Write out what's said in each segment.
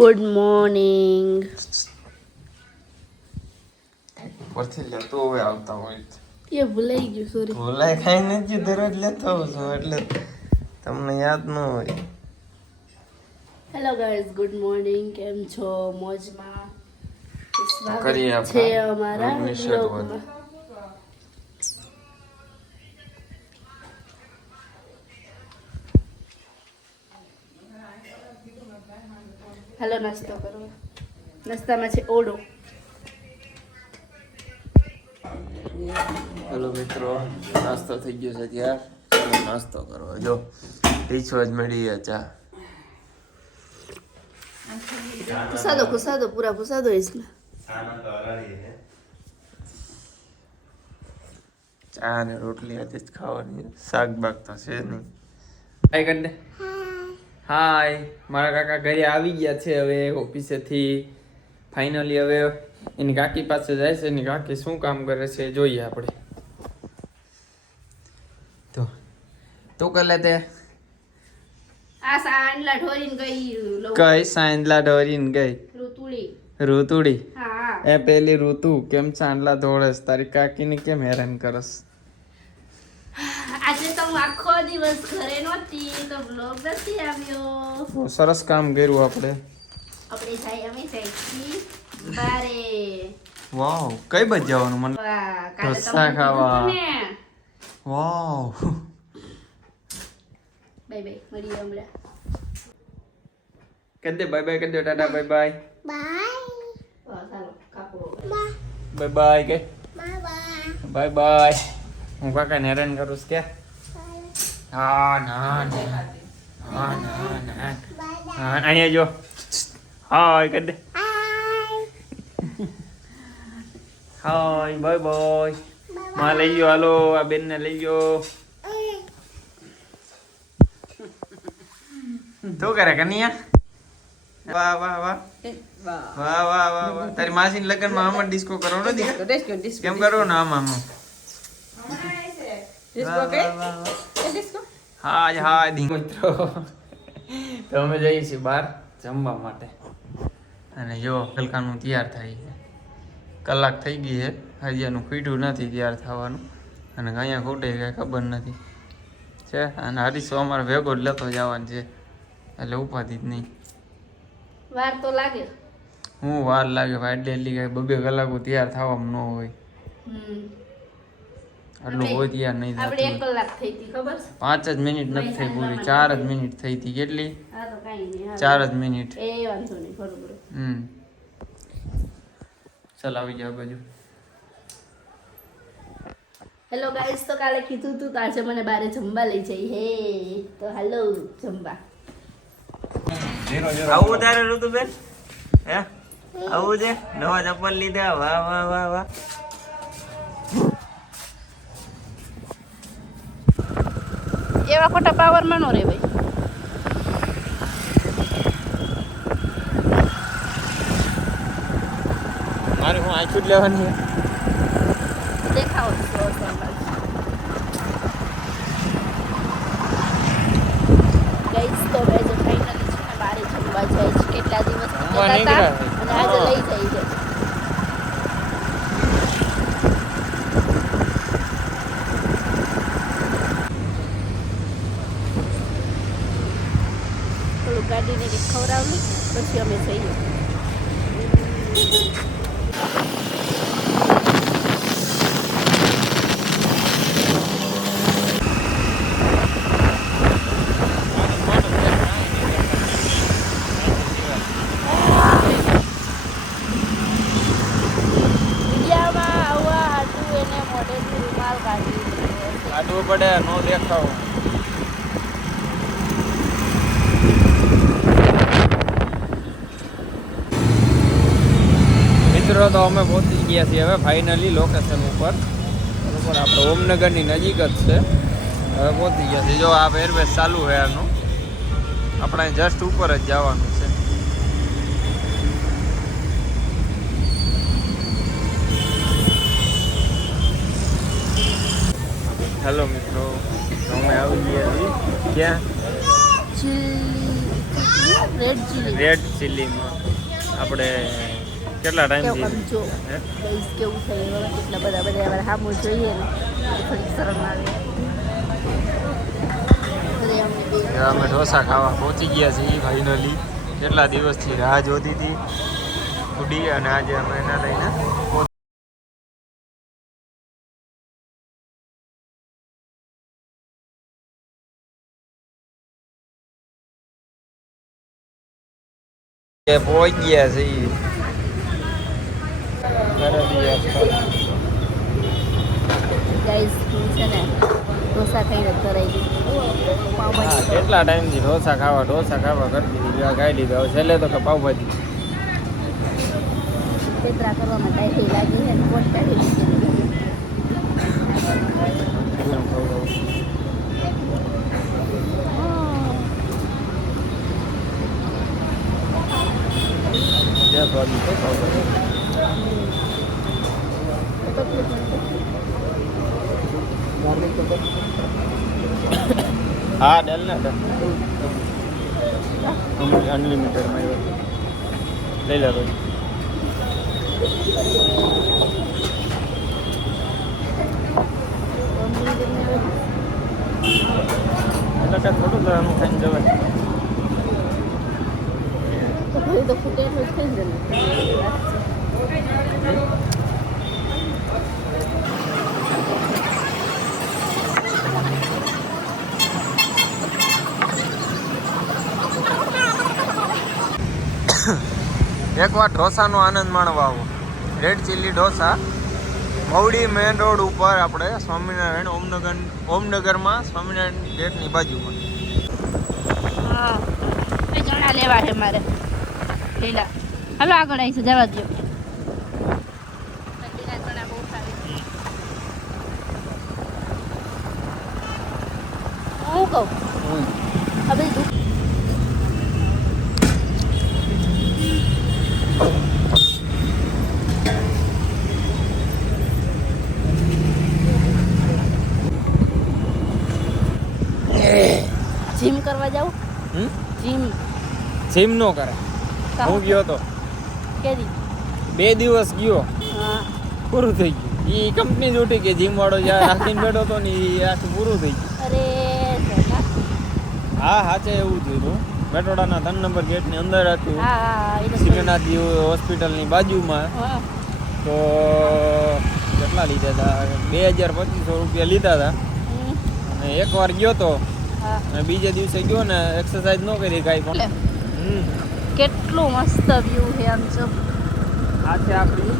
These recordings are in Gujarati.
Good morning. પરથી લેતો હવે આવતા હોય એ ભૂલાઈ ગયું, સોરી. ભૂલાય ખાઈ નથી, દરરોજ લેતો હોઉં છું એટલે તમને યાદ ન હોય. Hello guys, good morning. કેમ છો? મોજમાં? કરીએ સ્વાગત છે અમારા રોજની શરૂઆત. બ્લોગમાં. હાલો નાસ્તો કરો. નાસ્તામાં છે ઓડો. હેલો મિત્રો, નાસ્તો થઈ ગયો છે ત્યાર. ચાલો નાસ્તો કરવા. જો ટીચો જ મળી ચા. ખુસાદો પૂરા ખુસાદો इसमें. ચા ને રોટલી આજે જ ખાવાની. શાક બાક તો છે નહીં. હાય કરી દે. હાય, મારા કાકા ઘરે આવી ગયા છે હવે ઓફિસેથી. ફાઇનલી હવે એની કાકી પાસે જાય છે. એની કાકી શું કામ કરે છે જોઈએ આપણે. તો કલે તે આ સાંડલા ઢોરીને ગઈ કઈ સાંજલા ઢોરીને ગઈ ઋતુડી. ઋતુડી. હા એ પેલી ઋતુ કેમ ચાંદલા ધોળસ? તારી કાકીને કેમ હેરાન કરસ? આજે તો હું આખો દિવસ ઘરે નહોતી તો બ્લોગ નથી આવ્યો. બહુ સરસ કામ કર્યું આપણે. અમે જાય છી બારે. વાવ, કઈ બાજુ જવાનું? મને વાહ, કાલે ઢોસા તમને ખાવા. કીધું તું ને. વાવ. બાય બાય, મળીએ હમણાં. કહી દે બાય બાય, કહી દે ટાટા બાય બાય. વાહ, ચાલો કાપો. બાય બાય કે બાય બાય. હું કાકાને હેરાન કરું છું કે? હા ના ના હા ના ના હા. અહીંયા જો હાય કહી દે. હાય બાય બાય. માં લઈ ગયો. હાલો આ બેન ને લઈ ગયો. તું કરે કનિયા? વાહ વાહ વાહ વાહ વાહ વાહ વાહ. તારી માસી લગ્ન માં આમ ડિસ્કો કરો નથી? કેમ કરો ને આમ આમ? હા હા મિત્રો, તો અમે જઈએ છીએ બહાર જમવા માટે. અને જો હલકાનું તૈયાર થાય છે. કલાક થઈ ગઈ છે, હજી એનું ખીટું નથી તૈયાર થવાનું. અને અહીંયા ખૂટે કાંઈ ખબર નથી છે. અને હરીશો અમારે ભેગો જ લેતો જવાનું છે એટલે ઉપાધિ જ નહીં. વાર તો લાગે. હું વાર લાગે ભાઈ, ડેલી કાંઈ 2-2 કલાકો તૈયાર થવામાં ન હોય. આટલું હોય તૈયાર નહીં આપણે 1 થતું. કલાક થઈ હતી ખબર છે? 5 જ મિનિટ નથી થઈ પૂરી, 4 જ મિનિટ થઈ હતી. કેટલી? હા તો કાંઈ નહીં. 4 જ મિનિટ. એ વાંધો નહીં, બરોબર. ચાલ આવી જાવ બાજુ. હેલો ગાઈસ, તો કાલે કીધું તું તો આજે મને બારે જમવા લઈ જઈ. હે તો હાલો જમવા. આવું તારે ઋતુબેન? હે આવું છે? નવા ચપ્પલ લીધા? વાહ વાહ વાહ વાહ. એવા ખોટા પાવરમાં નો રે ભાઈ. મારે હું આખું જ લેવાની છે. દેખાવો ગાઈસ, તો આજે ફાઇનલી છે ને બારે જમવા જાય છે. કેટલા દિવસ જમવા અને નીકળ્યા આજે લઈ જાય છે. થોડું ગાડીને ખવડાવલી પછી અમે જઈએ. વિડીયામાં આવવા હાટું એને મોઢેથી રૂમાલ કાઢી દીધો. કાઢવું પડે, નો દેખાવું. મિત્રો, તો અમે પહોંચી ગયા છીએ હવે ફાઇનલી લોકેશન ઉપર. બરોબર, આપણે ઓમનગરની નજીક જ છે. હવે પહોંચી ગયા છીએ. જો આ એરવેઝ ચાલુ છે આનું. આપણે જસ્ટ ઉપર જ જવાનું છે. હેલો મિત્રો, અમે આવી ગયા છીએ ક્યાં? રેડ ચીલી રેડ ચીલીમાં આપણે કેટલા ટાઈમથી કેવું જો ગાઈસ કેવું થાય હવે કેટલા બધા અમારે સામું જોઈએ ને એટલે થોડીક શરમ આવે અમે ઢોસા ખાવા પહોંચી ગયા છીએ ફાઇનલી. કેટલા દિવસથી રાહ જોતી હતી ફૂડી, અને આજે અમે એના લઈને પહોંચી ગયા છીએ. ગાઈસ છે ને ઢોસા ખાઈને ધરાઈ ગઈ હા, કેટલા ટાઈમથી ઢોસા ખાવા કરતી હતી. ખાઈ લીધા. હવે છેલ્લે તો કે પાવભાજી. પેતરા કરવામાં ટાઈમ લાગી છે ને કોટ કાઢી લીધી. હા ડેલ ને અનલિમિટેડમાં લઈ લે પછી. એટલે કાંઈ થોડું તો એનું ખાઈને જવાય. તો ફૂટે એટલું જ થઈ જાય. એકવાર ઢોસાનો આનંદ માણવા આવો. Red chilli dosa Mavdi main road ઉપર, આપણે સ્વામિનારાયણ ઓમનગરમાં સ્વામિનારાયણ ગેટની બાજુમાં. હા એ ચણા લેવા છે મારે લીલા. હાલો આગળ આવી છે જવા દો. લીલા ચણા બહુ સારી. હું કહું હવે જીમ કરવા જાઉં. જીમ નો કરે. હું ગયો તો કેદી 2 દિવસ ગયો, હા પૂરું થઈ ગયું. એ કંપની જ ઉઠી કે જીમ વાળો જ્યાં રાખીને બેઠો હતો ને એ આખું પૂરું થઈ ગયું. અરે હા સાચે એવું થયું. મેટોડાના 3 નંબર ગેટની અંદર હતું, હા સિંગનાથ હોસ્પિટલની બાજુમાં. તો કેટલા લીધા હતા? 2200 રૂપિયા લીધા હતા. અને એકવાર ગયો તો અને બીજે દિવસે ગયો ને એક્સરસાઇઝ ન કરી કાંઈ પણ. કેટલું મસ્ત વ્યૂ છે આમ જો. આ છે આપણી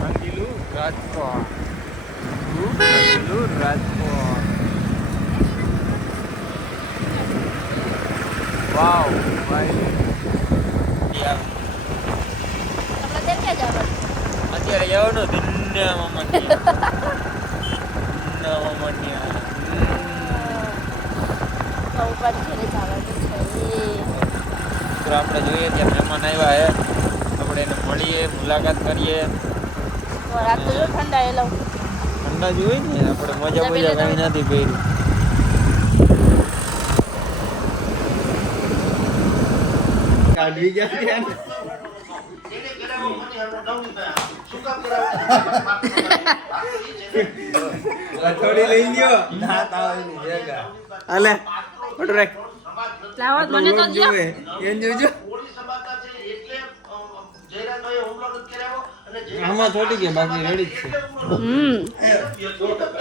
રંગીલું રાજકોટ. વાવ ભાઈ. આપણે ક્યાં જવાનું? અત્યારે જવાનું ધન્યામાં મંડ્યા. ઉપર ઘરે જવાનું છે. તો આપણે જોઈએ ત્યાં મહેમાન આવ્યા હે, આપણે એને મળીએ, મુલાકાત કરીએ. રાત તો જો ઠંડા એ લઉં. ઠંડા જોઈએ ને આપણે મજા કાંઈ નથી પહેરી. કાઢી ગયા થોડી લઈ ગયો ના તાવની જગ્યા. હાલે ફોટો રાખ. લાવો મને તો દો. એન જોજો. આમાં થોડી કે બાકી રેડી જ છે.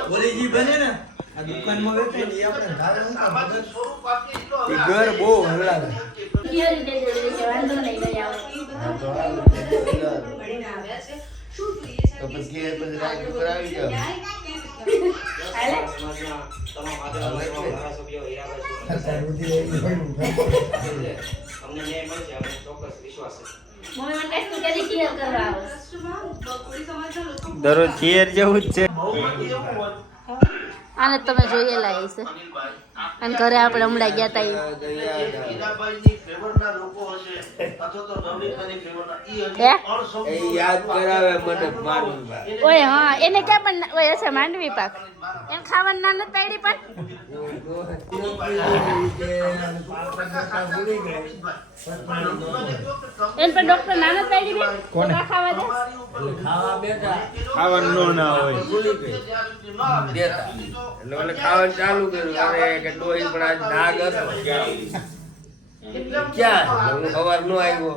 બોલીજી બને ને આ દુકાનમાં વેચાય ને આપણે ઘર બહુ હલાવે. વાંધો નહીં લઈ આવો. તો પછી રાઈડ ઉપર આવી જાવ. દરરોજ ચેર જેવું જ છે. આને તમે જોયેલા હશે. અને ઘરે આપણે હમણાં ગયા તા ઈ. હીરાબાઈની ફેવરના લોકો હશે અથવા તો નવનીતાની ફેવરના ઈ હજી હે? અણસમજુ એ યાદ કરાવે મને માનવીભાઈ. ઓય હા એને ક્યાં પણ ઓય હશે માંડવી પાક એને ખાવાનું ના નથી પાડી પણ એને પણ ડોક્ટર ના નથી પાડી ને કોને? તો ખાવા દે ખાવા બેઠા ખાવાનું નો ના હોય. ભૂલી ગઈ દેતા એટલે મને ખાવાનું ચાલુ કર્યું અરે કે ડોહી પણ આજ ડાઘ હતો ક્યાં હું સવાર નો આવ્યો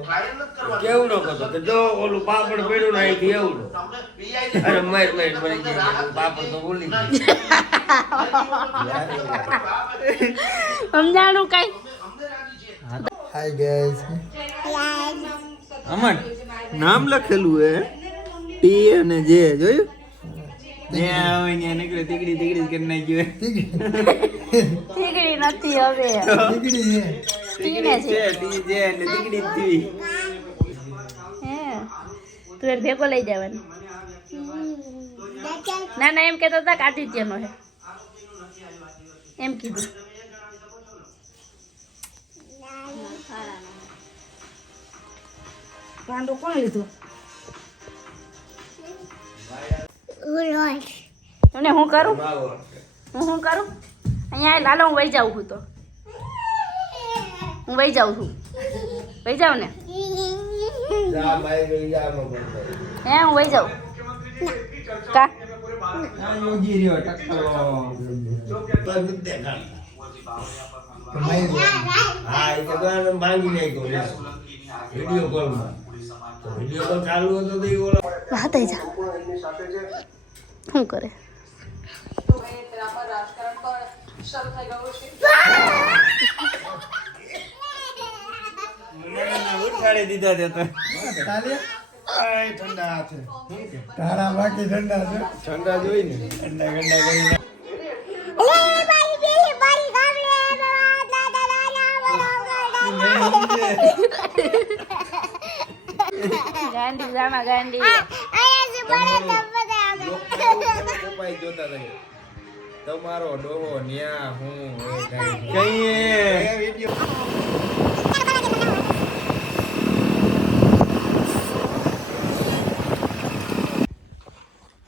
કેવડો હતો કે જો ઓલું પાપડ પડ્યું ને અહીંથી એવડો અરે માર માર મરી ગયો હું પાપડ તો ભૂલી ગયો સમજાણું કઈ હાય ગાઈસ અમન નામ લખેલું હે ટી અને જે જોયું જે આવે ને નીકળે તીકડી તીકડી કરી નાખ્યું ઠીકડી નથી હવે દીકરી છે ટીને છે ટી જે એટલે તીકડી જ થઈ. હે તું એને ભેગો લઈ જવાનું ના ના એમ કહેતા હતા કે આદિત્યનો હે એમ કીધું પાંડુ કોણ લીધું તમને હું કરું હું કરું અહીંયા લાલો હું વહી જાઉં છું તો હું વહી જાઉં છું વહી જાઉં ને જા ભાઈ ગઈ જા મગર હે હું વહી જાઉં કા આ યોગી રહ્યો ટક્કરો હા એ તો માંગી નાખ્યો વિડીયો કોલમાં તો વિડીયો કોલ ચાલુ હતો તો એ ઓલો વાત આવી જા શું કરે ઉઠાડી દીધા તે તો. ઠંડા છે તારા બાકી ઠંડા છે ઠંડા જોઈ ને ઠંડા ગંડા કરીને ગાંડી જામા ગાંડી કપાઈ જોતા રહે તમારો ડોહો ન્યા હું કઈ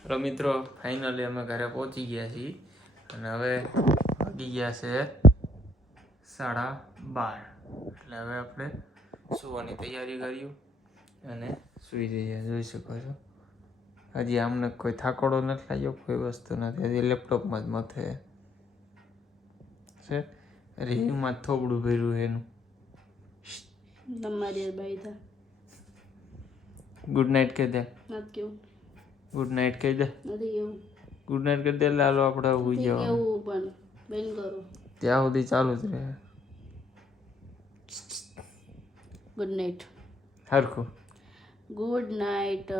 તો મિત્રો ફાઇનલી અમે ઘરે પહોંચી ગયા છીએ અને હવે વાગી ગયા છે 12:30 એટલે હવે આપણે સુવાની તૈયારી કર્યું અને સૂઈ જઈએ જોઈ શકો છો હજી આમને કોઈ થાકોડો નથી લાગ્યો કોઈ વસ્તુ નથી હજી લેપટોપમાં જ મથે છે રીમાં જ થોબડું ભર્યું એનું તમારી ભાઈ થા ગુડ નાઇટ કહી દે નથી કેવું ગુડ નાઇટ કહી દે નથી કેવું ગુડ નાઇટ કહી દે લાલો આપણે ઉઈ જવાનું કેવું પણ બેન કરો ત્યાં સુધી ચાલુ જ રહે ગુડ નાઇટ હરખું ગુડ નાઇટ